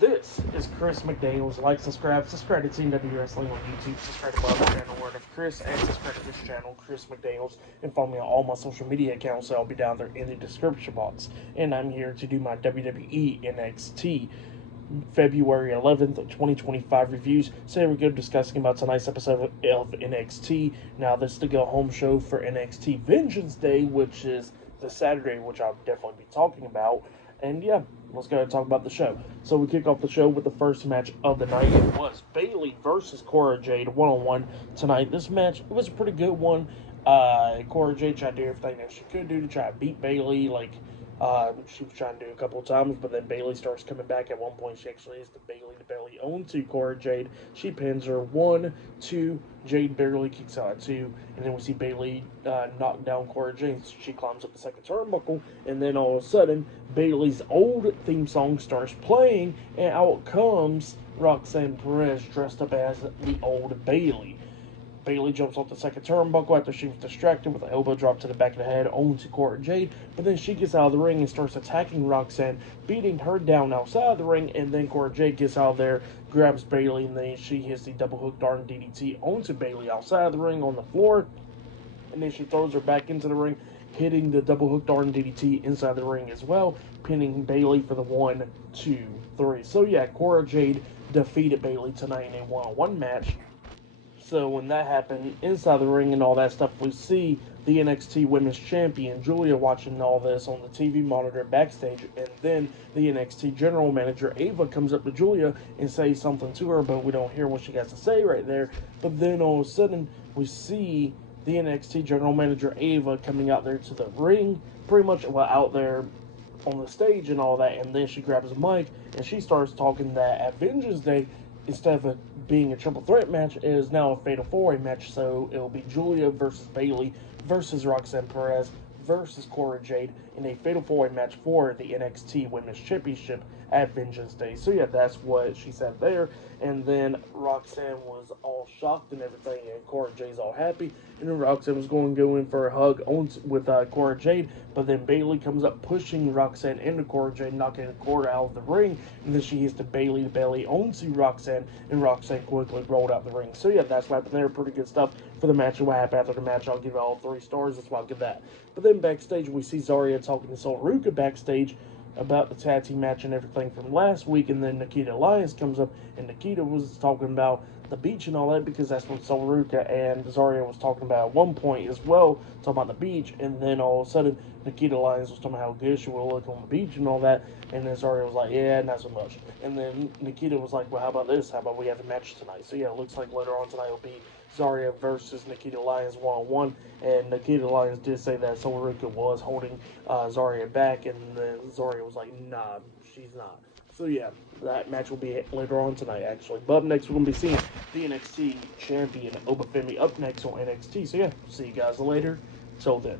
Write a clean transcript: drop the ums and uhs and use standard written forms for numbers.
This is Chris McDaniels. Like, subscribe to Team W Wrestling on YouTube, subscribe to my other channel, Word of Chris, and subscribe to this channel, Chris McDaniels, and follow me on all my social media accounts. I'll be down there in the description box. And I'm here to do my WWE NXT February 11th, 2025 reviews. So here we go, discussing about tonight's episode of NXT. Now, this is the go-home show for NXT Vengeance Day, which is the Saturday, which I'll definitely be talking about. And yeah, let's go ahead and talk about the show. So we kick off the show with the first match of the night. It was Bayley versus Cora Jade one-on-one tonight. This match, it was a pretty good one. Cora Jade tried to do everything that she could do to try to beat Bayley. She was trying to do a couple of times, but then Bayley starts coming back. At one point, she actually is the Bayley to belly onto Cora Jade. She pins her 1, 2. Jade barely kicks out at 2, and then we see Bayley knock down Cora Jade. She climbs up the second turnbuckle, and then all of a sudden, Bayley's old theme song starts playing, and out comes Roxanne Perez dressed up as the old Bayley. Bayley jumps off the second turnbuckle after she was distracted with an elbow drop to the back of the head onto Cora Jade, but then she gets out of the ring and starts attacking Roxanne, beating her down outside of the ring, and then Cora Jade gets out of there, grabs Bayley, and then she hits the double hook darn DDT onto Bayley outside of the ring on the floor, and then she throws her back into the ring, hitting the double hook darn DDT inside the ring as well, pinning Bayley for the 1, 2, 3. So yeah, Cora Jade defeated Bayley tonight in a one-on-one match. So when that happened, inside the ring and all that stuff, we see the NXT Women's Champion, Julia, watching all this on the TV monitor backstage, and then the NXT General Manager, Ava, comes up to Julia and says something to her, but we don't hear what she has to say right there. But then all of a sudden, we see the NXT General Manager, Ava, coming out there to the ring, pretty much out there on the stage and all that, and then she grabs a mic, and she starts talking that at Vengeance Day, instead of it being a triple threat match, it is now a fatal four-way match. So it'll be Julia versus Bayley versus Roxanne Perez versus Cora Jade in a fatal four-way match for the NXT Women's Championship at Vengeance Day. So yeah, that's what she said there. And then Roxanne was all shocked and everything, and Cora Jade's all happy. And then Roxanne was going to go in for a hug with Cora Jade, but then Bayley comes up pushing Roxanne into Cora Jade, knocking Cora out of the ring, and then she hits the Bayley to belly onto Roxanne, and Roxanne quickly rolled out the ring. So yeah, that's what happened there. Pretty good stuff for the match. And what happened after the match, I'll give it all 3 stars. That's why I'll give that. But then backstage, we see Zarya talking to Sol Ruka backstage about the tag team match and everything from last week, and then Nikita Lyons comes up, and Nikita was talking about the beach and all that, because that's what Sol Ruka and Zarya was talking about at one point as well, talking about the beach. And then all of a sudden, Nikita Lyons was talking about how good she will look on the beach and all that, and then Zarya was like, yeah, not so much. And then Nikita was like, well, how about this? How about we have a match tonight? So yeah, it looks like later on tonight will be Zarya versus Nikita Lyons one-on-one, and Nikita Lyons did say that Sol Ruka was holding Zarya back, and then Zarya was like, nah, she's not. So yeah, that match will be later on tonight, actually. But up next, we're going to be seeing the NXT Champion, Obafemi, up next on NXT. So yeah, see you guys later. Till then.